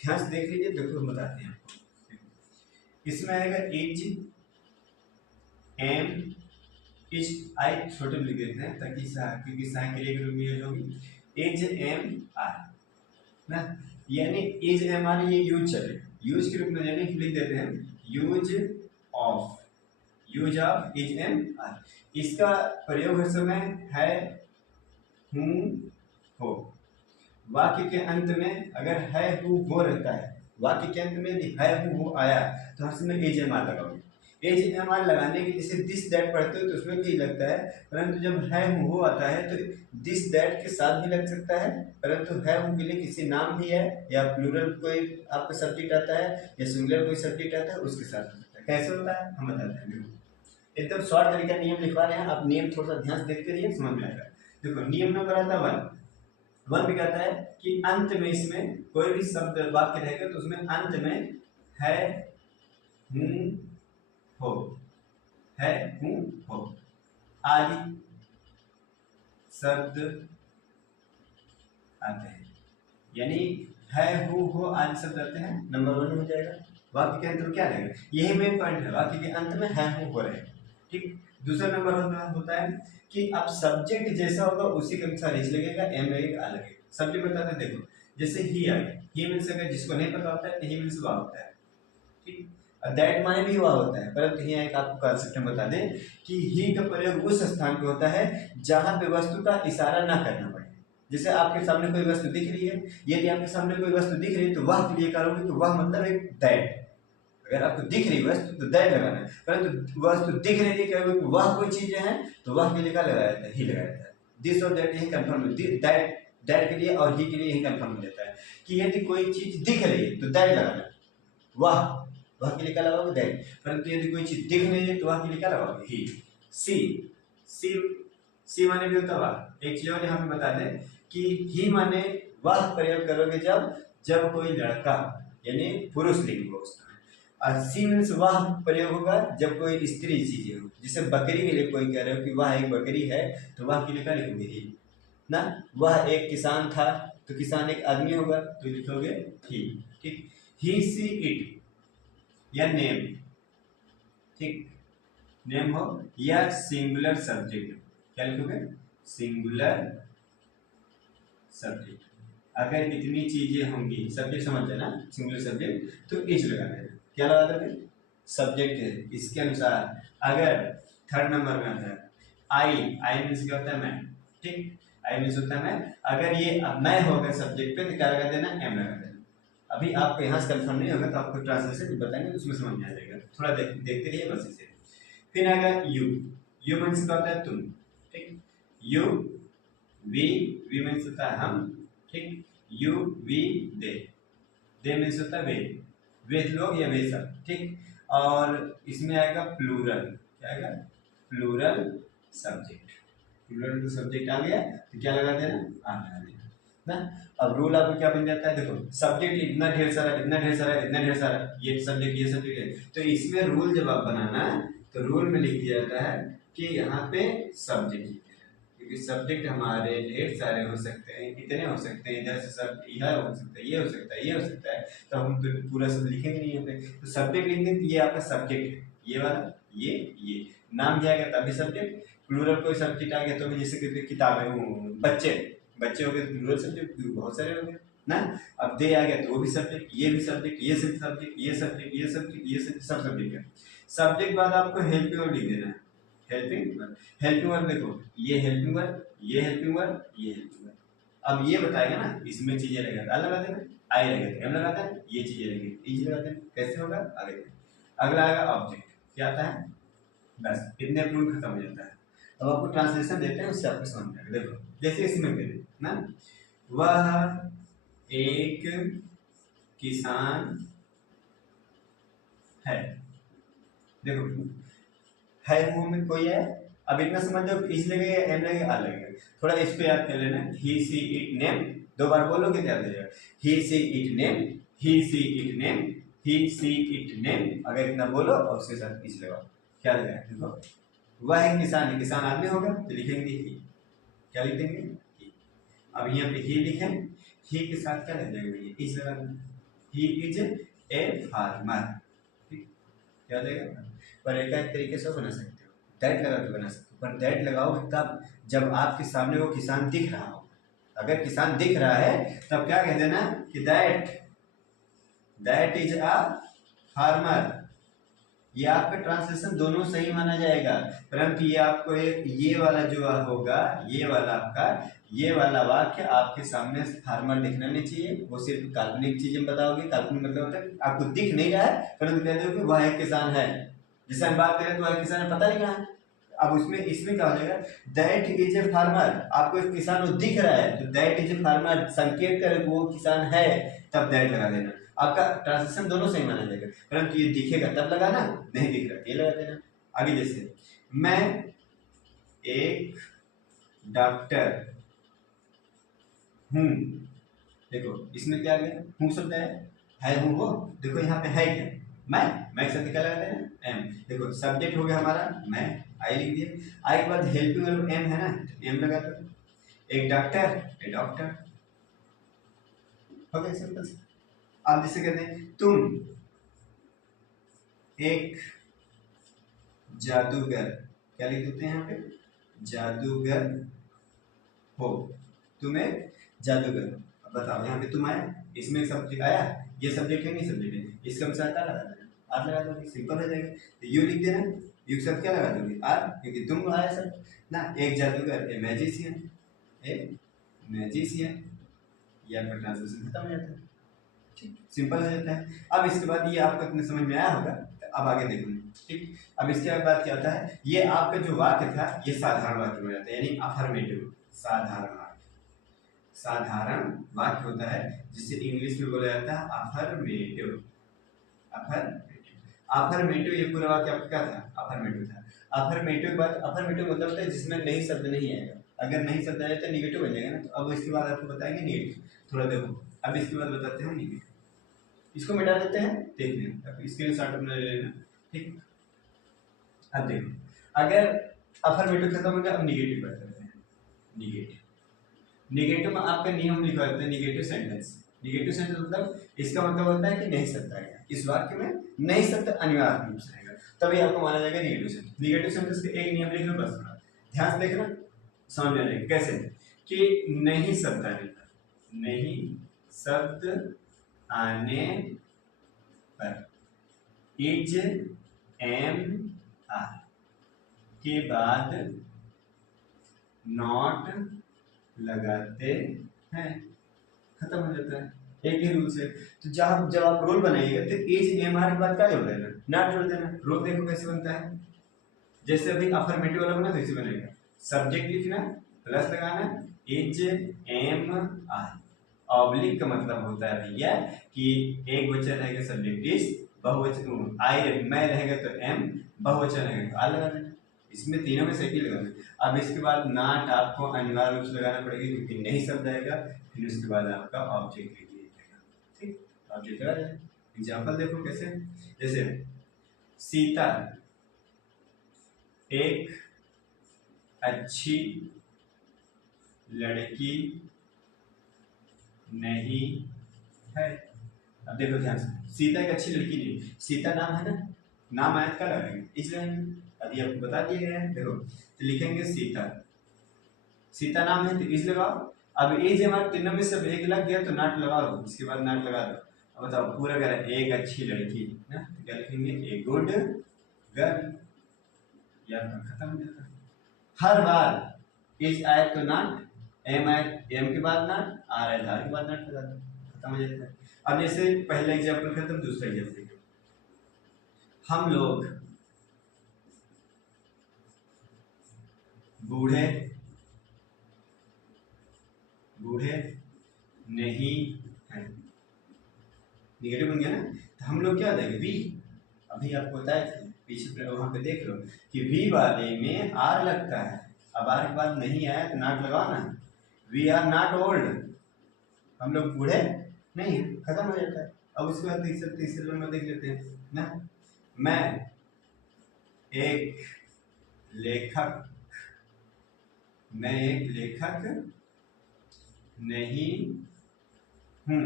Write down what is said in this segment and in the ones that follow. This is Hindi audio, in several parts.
ध्यान से देख लीजिए, देखो हम बताते हैं आपको। इसमें आएगा इज एम इज, आई छोटे में लिख देते हैं ताकि क्योंकि क्रिया के रूप में यूज होगी। इज एम आर ना, यानी इज एम आर ये यूज चले, यूज के रूप में यानी लिख देते हैं use of, use of is M R. इसका प्रयोग हर समय है हूं हो। वाक्य के अंत में अगर है हु हो रहता है, वाक्य के अंत में यदि है हु हो आया तो हर समय एज एम आर लगाओगे। एज एम आर लगाने के जैसे दिस दैट पढ़ते हो तो उसमें भी लगता है, परंतु जब है हु हो आता है तो दिस दैट के साथ भी लग सकता है, परंतु है हु के लिए किसी नाम भी है या प्लूरल कोई आपका सब्जेक्ट आता है या सिंगुलर कोई सब्जेक्ट आता है उसके साथ होता है। कैसे होता है हम बताते हैं। देखो एकदम शॉर्ट तरीका नियम लिखवा रहे हैं, आप नियम थोड़ा सा ध्यान से देखते रहिए, समझ में आएगा। देखो नियम नंबर आता है वन भी कहता है कि अंत में इसमें कोई भी शब्द वाक्य रहेगा तो उसमें अंत में है हूं हो, है हूं हो आदि शब्द आते हैं, यानी है हु हो आदि शब्द आते हैं। नंबर 1 हो जाएगा। वाक्य के अंत में क्या रहेगा, यही मेन पॉइंट है, वाक्य के अंत में है हु हो रहेगा। ठीक। दूसरा नंबर होता है कि अब सब्जेक्ट जैसा होगा उसी के अनुसार एच लगेगा, एम लगेगा, आ लगेगा। सब्जेक्ट बताते हैं, देखो जैसे ही आ गया, ही मीन्स अगर जिसको नहीं पता होता है तो ही मीन्स वह होता है। ठीक। दैट माने भी वह होता है, परंतु यहाँ एक आपको कंसेप्ट में बता दें कि ही का प्रयोग उस स्थान पे होता है जहां पे वस्तु का इशारा ना करना पड़े। जैसे आपके सामने कोई वस्तु दिख रही है, यदि आपके सामने कोई वस्तु दिख रही है तो वह के लिए करोगे तो वह मतलब एक दैट। अगर आपको दिख रही वस्तु तो दैट लगाना है, परंतु वस्तु दिख रही है वह कोई चीजें हैं तो वह के लिए क्या लगाया जाता है, ही लगाया जाता है। दिस और दैट यही कंफर्म, दैट दैट के लिए और ही के लिए यही कंफर्म हो जाता है कि यदि कोई चीज दिख रही है तो दैट लगाना, वह के लिए क्या लगाओगे, दैट। परंतु यदि कोई चीज दिख नहीं है तो वह के लिए क्या लगाओगे, ही। सी सी सी माने भी होता वह। एक चीज और यहाँ पे बता दें कि ही माने वह प्रयोग करोगे जब कोई लड़का यानी पुरुष लिंग हो उसका, और सी मीन्स वह प्रयोग होगा जब कोई स्त्री चीजें हो। जैसे बकरी के लिए कोई कह रहे हो कि वह एक बकरी है तो वह के लिए क्या लिखोगे, ही ना। वह एक किसान था तो किसान एक आदमी होगा तो लिखोगे ही। ठीक। ही सी इट या नेम, ठीक, नेम हो या सिंगुलर सब्जेक्ट, क्या लिखोगे, सिंगुलर सब्जेक्ट। अगर इतनी चीजें होंगी, सब्जेक्ट समझ जाना, सिंगुलर सब्जेक्ट तो इज लगा देना। क्या लगा देंगे, सब्जेक्ट है। इसके अनुसार अगर थर्ड नंबर में आता है आई, आई मीन्स क्या होता है, मैं। ठीक, आई मीन्स होता है मैं। अगर ये मैं होगा सब्जेक्ट पे तो क्या लगा देना, एम लगा देना। अभी आपको यहाँ से कंफर्म नहीं होगा तो आपको ट्रांसलेशन बताएंगे तो उसमें समझ में आ जाएगा, थोड़ा देखते रहिए बस इसे। फिर आएगा यू, यू मीन्स क्या होता है, तुम। ठीक, यू वी मीन्स होता है हम। ठीक, यू वी दे मीन्स होता है वे लोग या वे सब। ठीक, और इसमें आएगा प्लूरल, क्या आएगा, प्लूरल सब्जेक्ट। प्लूरल सब्जेक्ट आ गया तो क्या लगा देना, आ लगा देना ना। अब रूल आपको क्या बन जाता है, देखो सब्जेक्ट इतना ढेर सारा, इतना ढेर सारा, इतना ढेर सारा, ये सब्जेक्ट ये सब्जेक्ट है, तो इसमें रूल जब आप बनाना है तो रूल में लिख दिया जाता है कि यहाँ पे सब्जेक्ट लिखते हैं, क्योंकि सब्जेक्ट हमारे ढेर सारे हो सकते हैं, इतने हो सकते हैं, इधर से सब यह हो सकता है, ये हो सकता है, ये हो सकता है, तो हम तो पूरा सब लिखेंगे नहीं यहाँ पे। तो सब्जेक्ट लिख दें, ये आपका सब्जेक्ट है, ये वाला, ये नाम दिया गया तभी सब्जेक्ट। प्लूरल कोई सब्जेक्ट आ गया तो भी, जैसे किताबें, बच्चे बच्चे हो गए तो प्लूरल सब्जेक्ट बहुत सारे हो गए ना। अब दे आ गया तो वो भी सब्जेक्ट, ये भी सब्जेक्ट, ये सब्जेक्ट, ये सब्जेक्ट, ये सब्जेक्ट, ये सब सब्जेक्ट है। सब्जेक्ट बाद आपको हेल्पिंग वर्ब लिख देना है, हेल्पिंग वर्ब। हेल्पिंग वर्ब देखो, ये हेल्पिंग वर्ब, ये हेल्पिंग वर्ब, ये हेल्पिंग वर्ब। अब ये बताएगा ना, इसमें चीजें लगेगा, लगा देना, आई लगेगा, एम लगाता है, ये चीजें लगेगी, इज लगाते हैं। कैसे होगा आगे। अगला आएगा ऑब्जेक्ट, क्या आता है, बस इतने रूल खत्म हो जाता है। अब आपको ट्रांसलेशन देते हैं, उससे आपको समझ में आएगा। देखो जैसे इसमें दे ना, वह एक किसान है। देखो है वो में कोई है, अब इतना समझ लो इस लगेगा, एम लगेगा, आ लगेगा। थोड़ा इस पे याद कर लेना, ही सी इट नेम, 2 बार बोलोगे तो याद हो जाएगा। He see it name, he see it name, he see it name. अगर इतना बोलो और उसके साथ इस लगाओ, क्या लगेगा, देखो वह एक किसान है, किसान आदमी होगा तो लिखेंगे ही, क्या लिख देंगे, ही। अब यहाँ पे ही लिखें, ही के साथ क्या लग जाएगा, ये इस लगा देना। He is a farmer. क्या हो जाएगा? पर एक तरीके से बना सकते हो, दैट लगा के बना सकते हो, पर दैट लगाओगे तब जब आपके सामने वो किसान दिख रहा हो। अगर किसान दिख रहा है तब क्या कह देना कि दैट इज अ फार्मर। ये आपका ट्रांसलेशन दोनों सही माना जाएगा, परंतु ये आपको ये वाला जो होगा, ये वाला आपका ये वाला वाक्य आपके सामने फार्मर दिखना नहीं चाहिए। वो सिर्फ काल्पनिक चीजें बताओगे। काल्पनिक मतलब होता है आपको दिख नहीं रहा है, परंतु कह दो कि वह एक किसान है। जिससे हम बात करें तो वह किसान है, पता नहीं कहाँ है। अब उसमें इसमें क्या हो जाएगा, दैट इज ए फार्मर। आपको एक किसान वो दिख रहा है तो दैट इज ए फार्मर संकेत करे वो किसान है, तब दैट लगा देना। आपका ट्रांसलेशन दोनों सही माना जाएगा, परंतु ये दिखेगा तब लगाना, नहीं दिख रहा ये लगा देना। आगे जैसे मैं एक डॉक्टर हूं। देखो इसमें क्या गया, हूं शब्द है हूं वो। देखो यहाँ पे है क्या, मैं शब्द क्या लगा देना, एम। देखो सब्जेक्ट हो गया हमारा मैं, आई लिख दिया। आई के बाद हेल्पिंग वर्ब एम है ना, एम लगा दो। एक डॉक्टर, ए डॉक्टर, हो गया सिंपल से। अब जैसे कहते हैं तुम एक जादूगर, क्या लिख देते हैं यहाँ पे, जादूगर हो। तुम एक जादूगर हो। अब बताओ यहाँ पे तुम आया, इसमें सब्जेक्ट आया, ये सब्जेक्ट है नहीं सब्जेक्ट है, इसका अनुसार क्या लगा देना, आर लगा दोगे, सिंपल हो जाएगा। तो यू लिख देना, यू के साथ क्या लगा दोगे, आर, क्योंकि तुम आया सब ना। एक जादूगर, ए मैजिशियन, ए मैजिशियन, ये आपका ट्रांसलेशन खत्म हो जाता है। ठीक, सिंपल हो जाता है। अब इसके बाद ये आपको इतने समझ में आया होगा, तो अब आगे देखो। ठीक, अब इसके बाद क्या होता है, ये आपका जो वाक्य था ये साधारण वाक्य हो जाता है, यानी अफर्मेटिव, साधारण वाक्य। साधारण वाक्य होता है जिसे इंग्लिश में बोला जाता है अफर्मेटिव। अफर्मेटिव ये पूरा वाक्य आपका क्या था, अफर्मेटिव था। अफर्मेटिव बात, अफर्मेटिव मतलब होता है जिसमें नहीं शब्द नहीं आएगा। अगर नहीं शब्द आए तो निगेटिव हो जाएगा ना। तो अब इसके बाद आपको बताएंगे निगेटिव, थोड़ा देखो। अब इसके बाद बताते हैं निगेटिव, इसको मिटा देते हैं, देख लेना, इसके शॉर्ट अपना ले लेना। ठीक, अब देखो अगर अफर्मेटिव खत्म हो गया, अब निगेटिव बात करते हैं। निगेटिव, निगेटिव में आपका नियम लिखा होता है, निगेटिव सेंटेंस। निगेटिव सेंटेंस मतलब इसका मतलब होता है कि नहीं शब्द आएगा इस वाक्य में, नहीं शब्द अनिवार्य रूप से आएगा, तभी आपको माना जाएगा निगेटिव सेंटेंस। निगेटिव सेंटेंस का एक नियम लिख लो बस, थोड़ा ध्यान से देखना, समझ में आएगा कैसे। कि नहीं शब्द आने पर, नहीं शब्द आने पर इज, एम, आर के बाद नॉट लगाते हैं, खत्म हो जाता है, एक ही रूल से। तो जब आप रूल बनाइएगा तो एज एम आर के बाद क्या जोड़ देना, नॉट जोड़ देना। रूल देखो कैसे बनता है, जैसे अभी अफर्मेटिव वाला बना तो इसे बनेगा, सब्जेक्ट लिखना, प्लस लगाना, एज एम आर। ऑब्लिक का मतलब होता है भैया कि एक वचन रहेगा सब्जेक्ट इज, बहुवचन आई मैं रहेगा तो एम, बहुवचन रहेगा तो आर लगा देना। इसमें तीनों में से एक ही लगाना। अब इसके बाद नॉट आपको अनिवार्य रूप से लगाना पड़ेगा क्योंकि नहीं शब्द आएगा। फिर उसके बाद आपका ऑब्जेक्ट लिख दीजिएगा। ठीक, ऑब्जेक्ट लगा देना। एग्जाम्पल देखो कैसे, जैसे सीता एक अच्छी लड़की नहीं है। अब देखो ध्यान से, सीता एक अच्छी लड़की नहीं, सीता नाम है ना, नाम आयत का लगाएंगे इसलिए अभी आपको बता दिया गया है। देखो तो लिखेंगे सीता, सीता नाम है तो इस लगाओ। अब एज हमारे तीनों में से एक लग गया तो नाट लगाओ, इसके बाद नाट लगा दो। अब बताओ पूरा करें, एक अच्छी लड़की ना, तो क्या लिखेंगे, ए गुड गर्ल, या खत्म हो जाता है। हर बार इज आए तो नाट, एम आए एम के बाद नाट, आर आए आर के बाद नाट लगा दो, खत्म हो जाता है। अब जैसे पहला एग्जाम्पल खत्म, दूसरा एग्जाम्पल देखो। हम लोग बूढ़े बूढ़े नहीं हैं, निगेटिव बन गया ना। तो हम लोग क्या देंगे, वी। अभी आपको बताया था पीछे वहां पे देख लो कि वी वाले में आर लगता है। अब आर के बाद नहीं आया तो नाट लगाओ ना, वी आर नॉट ओल्ड, हम लोग बूढ़े नहीं है, खत्म हो जाता है। अब उसके बाद तीसरे नंबर देख लेते हैं ना, मैं एक लेखक, मैं एक लेखक नहीं हूं,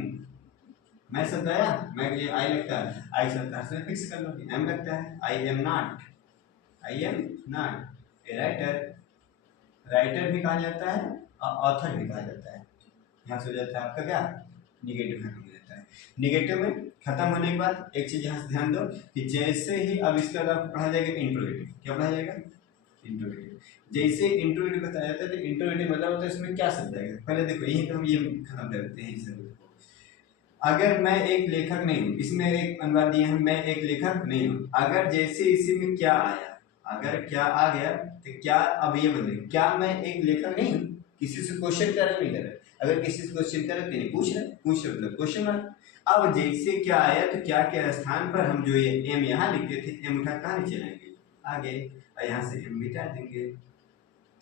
मैं शब्द आया, मैं के लिए आई लगता है, आई शब्द हर समय फिक्स कर लो, एम लगता है, I am not, I am not a writer, writer भी कहा जाता है और ऑथर भी कहा जाता है। यहाँ से हो जाता है आपका क्या, निगेटिव खत्म हो जाता है। निगेटिव में खत्म होने के बाद एक चीज यहाँ से ध्यान दो कि जैसे ही अब इसके बाद आपको पढ़ा जाएगा इंट्रोगेटिव, क्या पढ़ा जाएगा, इंट्रोगेटिव। जैसे इंट्रोगेटिव बताया जाता है तो इंट्रोगेटिव मतलब होता है इसमें क्या शब्द आएगा, पहले देखो यही तो हम ये खत्म कर देते हैं इस शब्द को। अगर मैं एक लेखक नहीं हूँ, इसमें एक अनुवाद दिए हैं, मैं एक लेखक नहीं हूँ, अगर जैसे इसी में क्या आया, अगर क्या आ गया तो क्या अब ये बोले क्या मैं एक लेखक नहीं हूँ, किसी से क्वेश्चन कर रहे नहीं कर रहे, अगर किसी से क्वेश्चन कर रहे तो नहीं पूछ रहे, पूछ रहे मतलब क्वेश्चन मार्क। अब जैसे क्या आया तो क्या के स्थान पर हम जो ये एम यहाँ लिखते थे, एम उठा कहाँ नीचे लाएंगे, आगे, और यहाँ से एम मिटा देंगे।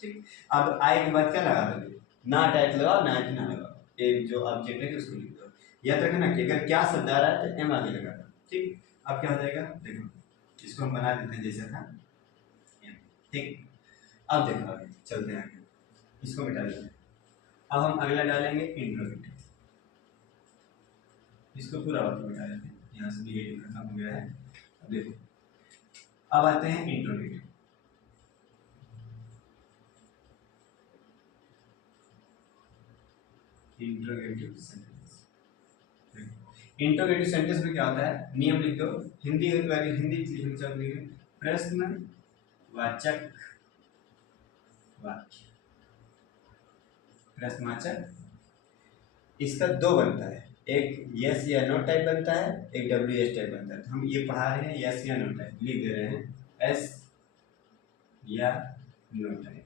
ठीक, अब आई के बाद क्या लगा दोगे, ना टाइप लगाओ ना ना लगाओ, एक जो ऑब्जेक्ट है उसको लिख दो। याद रखना कि अगर क्या शब्द आ रहा है तो एम आगे लगा दो। ठीक, अब क्या हो जाएगा, देखो इसको हम बना देते हैं जैसा था। ठीक, अब देखो आगे चलते हैं, आगे इसको मिटा देते हैं। अब हम अगला डालेंगे इंट्रोगेटिव, इसको पूरा वाक्य मिटा देते हैं, यहाँ से निगेटिव खत्म हो गया है। अब देखो अब आते हैं interrogative. Interrogative sentence, interrogative sentence में क्या होता है, नियम लिख दो, हिंदी हिंदी लिखना चाहते हैं, प्रश्नवाचक वाक्य, प्रश्नवाचक, इसका दो बनता है, एक यस या नो टाइप बनता है, एक डब्ल्यू एस टाइप बनता है। तो हम ये पढ़ा रहे हैं यस या नो टाइप, लिख दे रहे हैं एस या नो टाइप।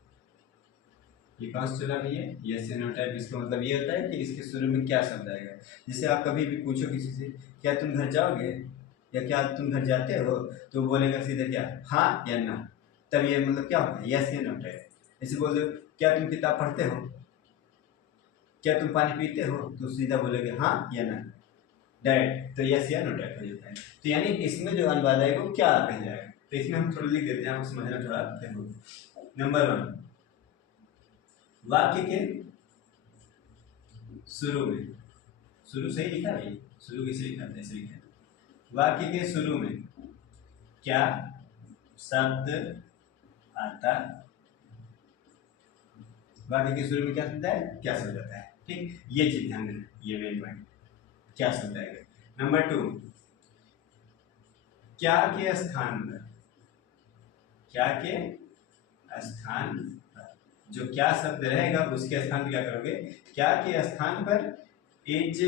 ये कौन सा चला भैया, यस या नो टाइप, इसका मतलब ये होता है कि इसके शुरू में क्या शब्द आएगा। जैसे आप कभी भी पूछो किसी से क्या तुम घर जाओगे या क्या तुम घर जाते हो, तो बोलेगा सीधे क्या, हाँ या ना, तब ये मतलब क्या होगा, यस या नो टाइप। ऐसे बोल दो क्या तुम किताब पढ़ते हो, क्या तुम पानी पीते हो, तो सीधा बोलेगे हाँ या ना, डायरेक्ट, तो यस या नो टाइप हो जाता है। तो यानी इसमें जो अनुवाद आएगा वो क्या कह जाएगा, तो इसमें हम थोड़ा लिख देते हैं, आपको समझना थोड़ा देखो। नंबर 1, वाक्य के शुरू में, शुरू से ही लिखा है, शुरू कैसे लिखा है, ऐसे लिखा है, वाक्य के शुरू में क्या शब्द आता, वाक्य के शुरू में क्या शब्द है, क्या शब्द आता है। ठीक, ये चीज ध्यान देना, ये मेन पॉइंट, क्या शब्द आएगा। नंबर 2, क्या के स्थान पर, क्या के स्थान पर, जो क्या शब्द रहेगा उसके स्थान पर क्या करोगे, क्या के स्थान पर इज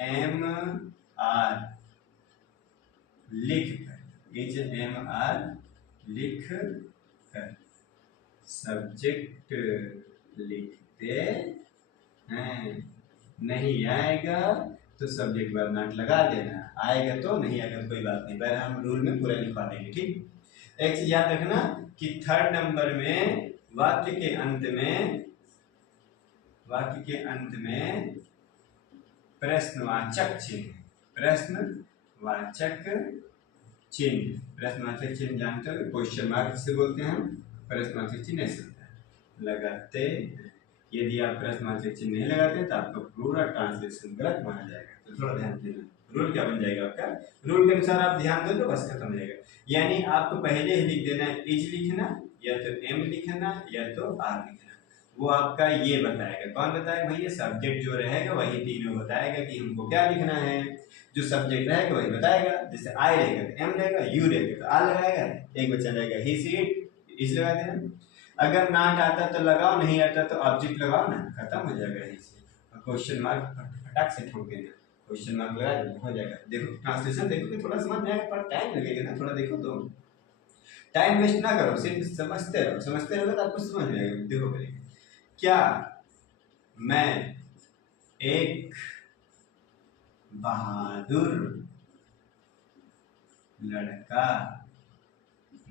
एम आर लिख कर, इज एम आर लिख कर सब्जेक्ट लिखते हैं, नहीं आएगा तो सब्जेक्ट वर्ब नॉट लगा देना, आएगा तो, नहीं आएगा तो कोई बात नहीं, पर हम रूल में पूरा लिखवा देंगे। ठीक, एक चीज याद रखना कि 3rd नंबर में वाक्य के अंत में, वाक्य के अंत में प्रश्नवाचक चिन्ह, प्रश्नवाचक चिन्ह, प्रश्नवाचक चिन्ह जानते हो, क्वेश्चन मार्क से बोलते हैं हम, प्रश्नवाचक चिन्ह ऐसे होता है, लगाते। यदि आप प्रश्नवाचक चिन्ह नहीं लगाते तो आपका पूरा ट्रांसलेशन गलत माना जाएगा, तो थोड़ा ध्यान देना। रूल क्या बन जाएगा आपका, रूल के अनुसार आप ध्यान दो तो बस खत्म हो जाएगा। यानी आपको पहले ही लिख देना है इज लिखना, या तो एम लिखना, या तो आर लिखना, वो आपका ये बताएगा। कौन बताएगा भैया, सब्जेक्ट जो रहेगा वही तीनों बताएगा कि हमको क्या लिखना है, जो सब्जेक्ट रहेगा वही बताएगा। जैसे आई रहेगा तो एम रहेगा, यू रहेगा तो आर लगाएगा, एक बच्चा रहेगा ही सी इट, इज लगा देना। अगर नॉट आता तो लगाओ, नहीं आता तो ऑब्जेक्ट लगाओ ना, खत्म हो जाएगा यहीं से। और क्वेश्चन मार्क फटाक से ठोक देना, क्वेश्चन मार्क लगा देना, हो जाएगा। देखो ट्रांसलेशन देखो कि थोड़ा समझ में आएगा, पर टाइम लगेगा ना, थोड़ा देखो तो, टाइम वेस्ट ना करो, सिर्फ समझते रहो, समझते रहोगे तो आपको समझ में आएगा। देखो पहले, क्या मैं एक बहादुर लड़का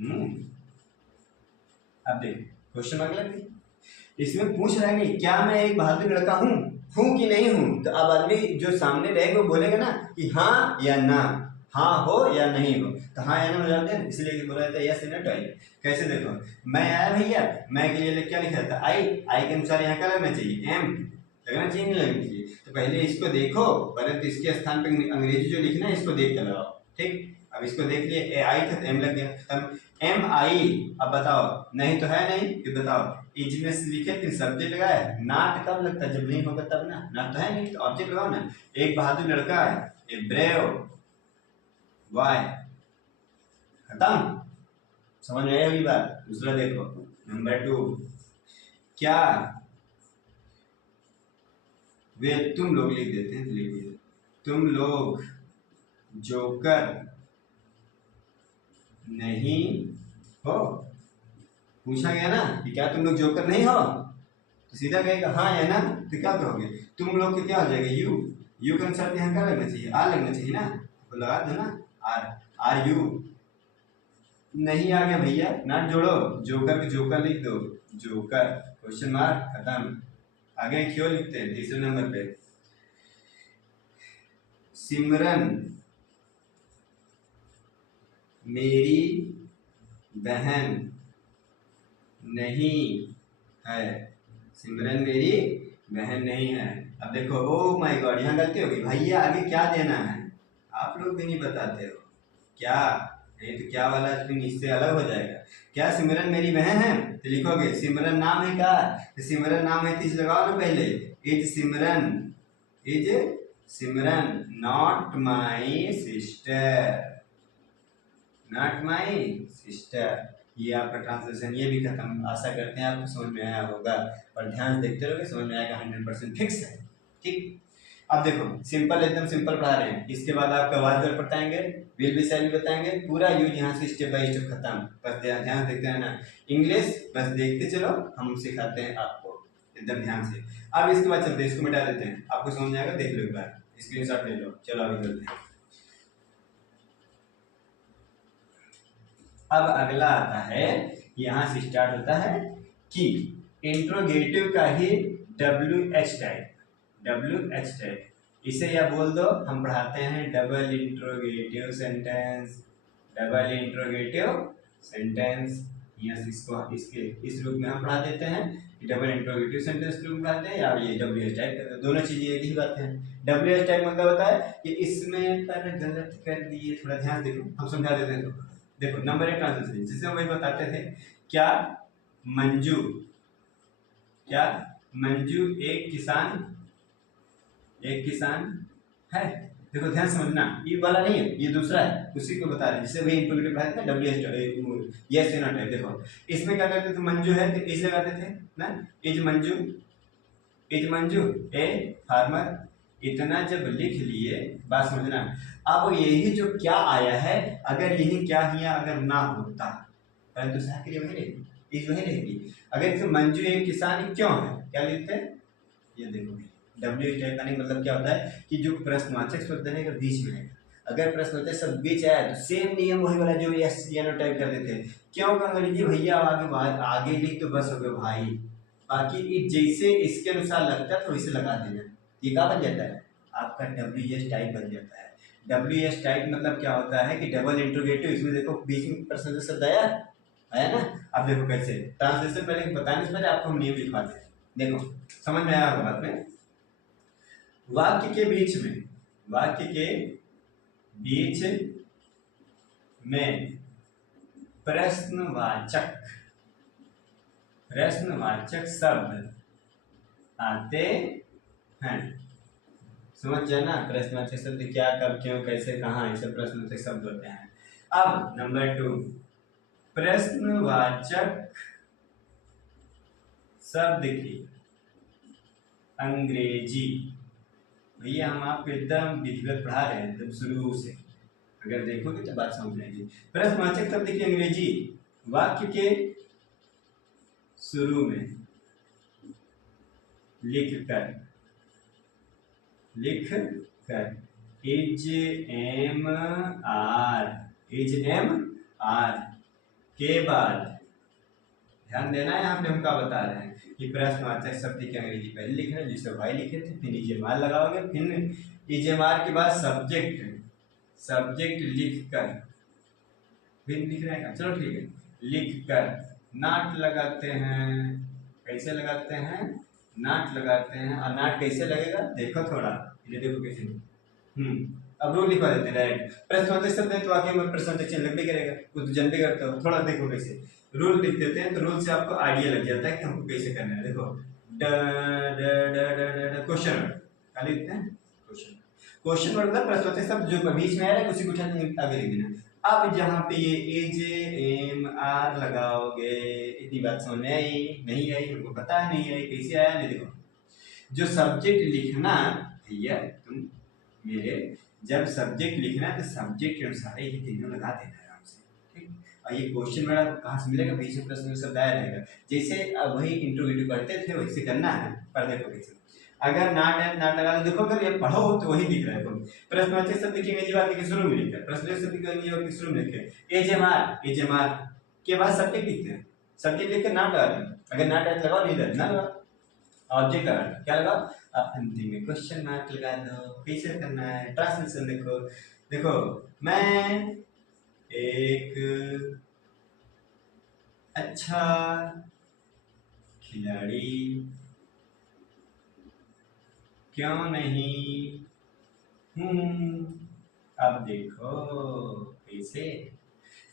हूं, अब देख क्वेश्चन मार्क लग गई, इसमें पूछ रहा है नहीं क्या मैं एक बहादुर लड़का हूँ कि नहीं हूँ, तो अब आदमी जो सामने रहेगा वो बोलेगा ना कि हाँ या ना, हाँ हो या नहीं हो, तो हाँ या ना में जवाब देना, इसलिए बोला जाता है यस या नो टाइप। कैसे देखो, मैं आया भैया, मैं के लिए क्या लिखा था, आई, आई के अनुसार यहाँ क्या लगना चाहिए, एम, लगना चाहिए नहीं लगना चाहिए? तो पहले इसको देखो, पहले तो इसके स्थान पे अंग्रेजी जो लिखना है इसको देख कर लगाओ। ठीक, अब इसको देख लिए, ए आई था तो एम लग गया, तब एम आई। अब बताओ, नहीं तो है नहीं, फिर बताओ इज में से लिखे फिर सब्जेक्ट लगाए, नॉट कब लगता है? जब नहीं होगा तब ना, नॉट तो है नहीं तो ऑब्जेक्ट लगाओ ना। एक बहादुर लड़का है, ए ब्रेव वाई, खत्म। समझ में आई अगली बात? दूसरा देखो, नंबर 2, क्या वे तुम लोग लिख देते हैं, लिख दिए, तुम लोग जोकर नहीं हो? पूछा गया ना कि क्या तुम लोग जोकर नहीं हो, तो सीधा कहेगा हाँ या ना, तो क्या कहोगे? तुम लोग के क्या हो जाएगा? यू के अनुसार यहाँ क्या लगना चाहिए? आर लगना चाहिए ना, तो लगा दो ना आर, आर यू। नहीं आ गया भैया, ना जोड़ो, जोकर के जोकर लिख दो, जोकर क्वेश्चन मार्क, खत्म। आगे क्यों लिखते हैं तीसरे नंबर पे, सिमरन मेरी बहन नहीं है, सिमरन मेरी बहन नहीं है। अब देखो, ओ माय गॉड, यहाँ गलती होगी भैया, आगे क्या देना है आप लोग भी नहीं बताते हो क्या? नहीं तो क्या वाला फिर इससे अलग हो जाएगा। क्या सिमरन मेरी बहन है? तो लिखोगे सिमरन नाम है क्या? तो सिमरन नाम है तो इस लगाओ ना पहले, is Simran, is Simran not my sister, not my sister. ये आपका ट्रांसलेशन ये भी खत्म। आशा करते हैं आपको समझ में आया होगा, और ध्यान से देखते रहोगे समझ में आएगा, 100% फिक्स है। ठीक, अब देखो सिंपल, एकदम सिंपल पढ़ा रहे हैं, इसके बाद आपका वाज वर्ब बताएंगे, विल बी शैल बी बताएंगे, पूरा यूज यहाँ से स्टेप बाय स्टेप खत्म। बस ध्यान से देखते रहना, इंग्लिश बस देखते चलो, हम सिखाते हैं आपको एकदम ध्यान से। अब इसके बाद चलते हैं, इसको मिटा देते हैं, आपको समझ में आएगा, देख लो एक बार, स्क्रीनशॉट ले लो। चलो आगे चलते हैं। अब अगला आता है, यहाँ से स्टार्ट होता है कि इंट्रोगेटिव का ही WH टाइप, WH टाइप, इसे या बोल दो, हम पढ़ाते हैं double interrogative sentence, double interrogative sentence. Yes, इसको इसके इस रूप में हम पढ़ा देते हैं, डबल इंट्रोगेटिव सेंटेंस रूप में पढ़ाते हैं, या ये WH टाइप, दोनों चीजें एक ही बात है। WH टाइप मतलब होता है कि इसमें पर गलत कर दिए, थोड़ा ध्यान देखो, हम समझा देते हैं। तो देखो नंबर 1 ट्रांसलेशन, जिसे हम वही बताते थे, क्या मंजू, क्या मंजू एक किसान, एक किसान है? देखो ध्यान समझना, ये वाला नहीं है, ये दूसरा है, उसी को बता रहे हैं जिसे वही इंट्रोगेटिव पढ़ाए थे ना, WH यस या नॉट टाइप। देखो इसमें क्या करते थे, मंजू है तो इज लगाते थे ना, is Manju, is Manju a farmer. इतना जब लिख लिए, बात समझना, अब यही जो क्या आया है, अगर यही क्या ही अगर ना होता, परंतु साकिर वही रहेगी, इज वही रहेगी। अगर इसे मंजू एक किसान क्यों है, क्या लिखते हैं, ये देखो WH टाइप का मतलब क्या होता है कि जो प्रश्नवाचक शब्द रहेगा बीच में रहेगा, अगर प्रश्नवाचक शब्द बीच आया तो सेम नियम वही वाला जो यस या नो टाइप कर देते हैं। क्यों अंग्रेजी भैया, आगे आगे लिख तो बस हो गया भाई, बाकी जैसे इसके अनुसार लगता है तो वैसे लगा देना, ये क्या बन जाता है आपका WH टाइप बन जाता है। WH टाइप मतलब क्या होता है कि डबल इंट्रोगेटिव, इसमें देखो बीच में प्रश्नवाचक शब्द आया, आया ना। अब देखो कैसे ट्रांसलेशन, पहले बताने से पहले आपको हम नियम लिखवाते हैं, देखो समझ में आया होगा बात में। वाक्य के बीच में, वाक्य के बीच में प्रश्नवाचक, प्रश्नवाचक शब्द आते हैं, समझ जाए ना, प्रश्नवाचक शब्द क्या, कब, क्यों, कैसे, कहाँ, ये सब प्रश्नवाचक शब्द होते हैं। अब नंबर 2, प्रश्नवाचक शब्द की अंग्रेजी, भैया हम आपको एकदम विधिवत पढ़ा रहे हैं एकदम शुरू से, अगर देखोगे तो बात समझ आएगी। प्रश्नवाचक शब्द की अंग्रेजी, वाक्य के शुरू में लिख कर is M R, is M R के बाद, ध्यान देना है, यहाँ पे हम क्या बता रहे हैं कि प्रश्नवाचक शब्द की अंग्रेजी पहले लिख रहे हैं, जिसे भाई लिखे थे, फिर इजेमार लगाओगे, फिर इजेमार के बाद सब्जेक्ट, सब्जेक्ट लिख कर, फिर लिख रहे हैं, चलो ठीक है, लिख कर नॉट लगाते हैं, कैसे लगाते हैं, नाट लगाते हैं। और नाट कैसे लगेगा देखो थोड़ा, ये देखो कैसे। अब रूल लिखवा देते हैं डायरेक्ट। प्रश्नोत्तरी शब्द है तो वाक्य में प्रश्नोत्तरी चिन्ह लग भी करेगा, वो तो जन भी करते हो। थोड़ा देखो कैसे रूल लिख देते हैं, तो रूल से आपको आइडिया लग जाता है कि हमको कैसे करना है। देखो क्वेश्चन क्या लिखते हैं, क्वेश्चन। क्वेश्चन वर्ड मतलब प्रश्नोत्तरी शब्द जो बीच में आ रहा है उसी को उठा के आगे लिख देना। अब जहाँ पे ये ए जे एम आर लगाओगे, इतनी बात समझ में आई नहीं आई, हमको पता है नहीं आई कैसे आया। नहीं देखो, जो सब्जेक्ट लिखना भैया तुम मेरे, जब सब्जेक्ट लिखना है तो सब्जेक्ट के अनुसार ये तीनों लगा देना आराम से, ठीक। और ये क्वेश्चन वर्ड कहाँ से मिलेगा, बीच में प्रश्न शब्द आया रहेगा। जैसे वही इंट्रोगेटिव करते थे वैसे करना है, पर देखो कैसे। अगर नाट है, नाट लगा देखो, अगर ये पढ़ो तो वही दिख रहा है। प्रश्नवाचक शब्द की अंग्रेजी वाक्य के शुरू में लिखा है, प्रश्नवाचक शब्द की अंग्रेजी वाक्य के शुरू में लिखा है एजेमार के बाद सब्जेक्ट लिखते हैं, सब्जेक्ट लिख के नाट लगा दें। अगर नाट है लगाओ, नहीं ना लगाओ, ऑब्जेक्ट लगा क्या लगाओ, अंतिम में क्वेश्चन मार्क लगा दो। कैसे करना है ट्रांसलेशन देखो। देखो मैं एक अच्छा खिलाड़ी क्यों नहीं हूँ। अब देखो कैसे,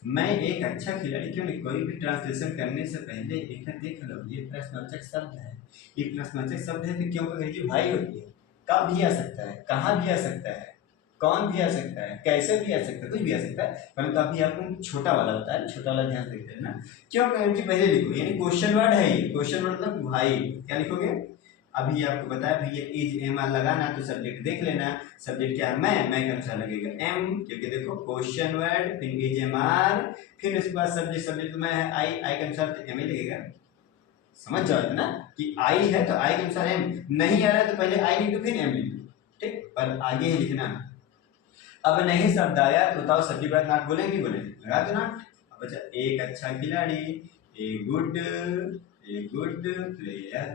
मैं एक अच्छा खिलाड़ी क्यों नहीं। कोई भी ट्रांसलेशन करने से पहले एक देख लो, ये प्रश्नवाचक शब्द है, ये प्रश्नवाचक शब्द है तो क्यों का अंग्रेजी भाई होती है। कब भी आ सकता है, कहाँ भी आ सकता है, कौन भी आ सकता है, कैसे भी आ सकता है, कुछ भी आ सकता है। परंतु अभी आपको छोटा वाला होता है, छोटा वाला ध्यान देते हैं ना। क्यों का अंग्रेजी पहले लिखो, यानी क्वेश्चन वर्ड है ये, क्वेश्चन वर्ड मतलब भाई। क्या लिखोगे, अभी आपको बताया भैया इज एम आर लगाना, तो सब्जेक्ट देख लेना। सब्जेक्ट क्या है, मैं के अनुसार लगेगा एम, क्योंकि देखो क्वेश्चन वर्ड फिर इज एम आर, फिर उसके बाद सब्जेक्ट, सब्जेक्ट में है आई के अनुसार तो एम ही लगेगा। समझ जाओ ना कि आई है तो आई के अनुसार एम, नहीं आ रहा है तो पहले आई लिख दो फिर एम लिख दो, ठीक। और आगे ही लिखना। अब नहीं शब्द आया तो बताओ सब्जेक्ट बाद नाट बोलेंगे, बोले लगा दो नाट। अब बचा एक अच्छा खिलाड़ी, ए गुड प्लेयर।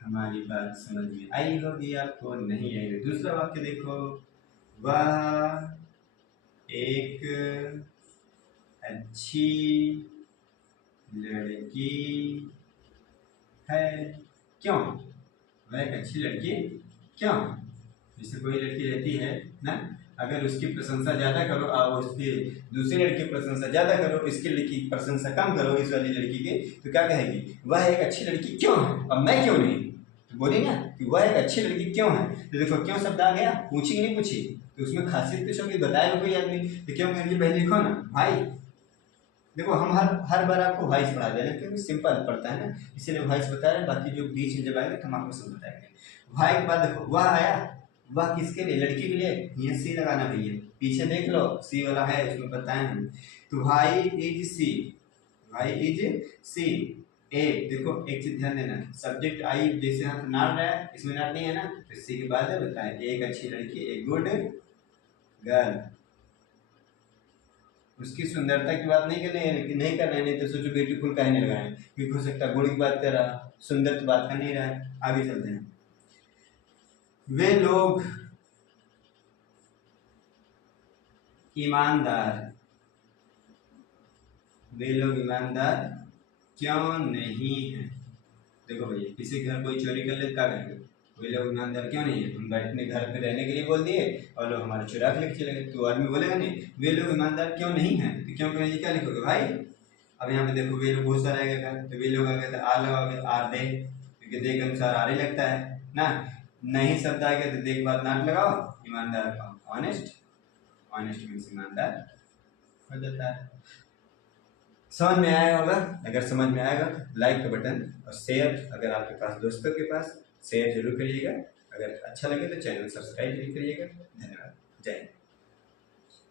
हमारी बात समझ में आई होगी आपको, नहीं आई तो दूसरा वाक्य देखो, वह एक अच्छी लड़की है क्यों। वह एक अच्छी लड़की क्यों, जैसे कोई लड़की रहती है ना, अगर उसकी प्रशंसा ज्यादा करो और उसकी दूसरी लड़की की प्रशंसा ज्यादा करो, इसकी लड़की की प्रशंसा कम करो इस वाली लड़की की, तो क्या कहेगी, वह एक अच्छी लड़की क्यों है, अब मैं क्यों नहीं। तो बोली ना कि वह एक अच्छी लड़की क्यों है, तो देखो क्यों शब्द आ गया, पूछी नहीं पूछी, तो उसमें खासियत कुछ होगी, बताया कोई आदमी, तो क्यों कहेंगे पहले लिखो ना भाई। देखो हम हर बार आपको वॉइस पढ़ा दे रहे हैं क्योंकि सिंपल पड़ता है ना, इसीलिए वॉइस बता रहे हैं। बाकी जो बीच में जब आएंगे तो हम आपको सब बताएंगे। वाई के बाद देखो वह आया, वह किसके लिए, लड़की के लिए, यहाँ सी लगाना भैया, पीछे देख लो सी वाला है उसमें बताए हम। तो भाई इज सी, भाई इज सी। ए देखो एक चीज ध्यान देना, सब्जेक्ट आई जैसे यहाँ नाट रहा है, इसमें नाट नहीं है ना, तो सी के बाद है बताए एक अच्छी लड़की, एक गुड गर्ल। उसकी सुंदरता की बात नहीं करनी है, नहीं करना है, नहीं तो सोचो ब्यूटीफुल कहने लगा है, क्योंकि हो सकता है गुड़ की बात कर रहा, सुंदर तो बात कर नहीं रहा है। आगे चलते हैं, वे लोग ईमानदार, वे लोग ईमानदार क्यों नहीं है। देखो भैया किसी घर कोई चोरी कर ले क्या करेंगे, वे लोग ईमानदार क्यों नहीं है, हम बैठने घर पे रहने के लिए बोल दिए और लोग हमारे चुरा के लेके चले गए, तो आदमी बोलेगा नहीं वे लोग ईमानदार क्यों नहीं है, तो क्यों कहेंगे क्या लिखोगे भाई। अब यहाँ पे देखो वे लोग बहुत सारा आएगा, तो वे लोग आगे आर लगाओगे, आर दे, क्योंकि दे के अनुसार आर ही लगता है ना। नहीं शब्द आएगा तो दे के बाद नाट लगाओ, ईमानदार का ऑनेस्ट, ऑनेस्ट मीन्स ईमानदार हो जाता है। समझ में आया होगा, अगर समझ में आएगा तो लाइक का बटन और शेयर, अगर आपके पास दोस्तों के पास शेयर जरूर करिएगा। अगर अच्छा लगे तो चैनल सब्सक्राइब भी करिएगा। धन्यवाद, जय हिंद।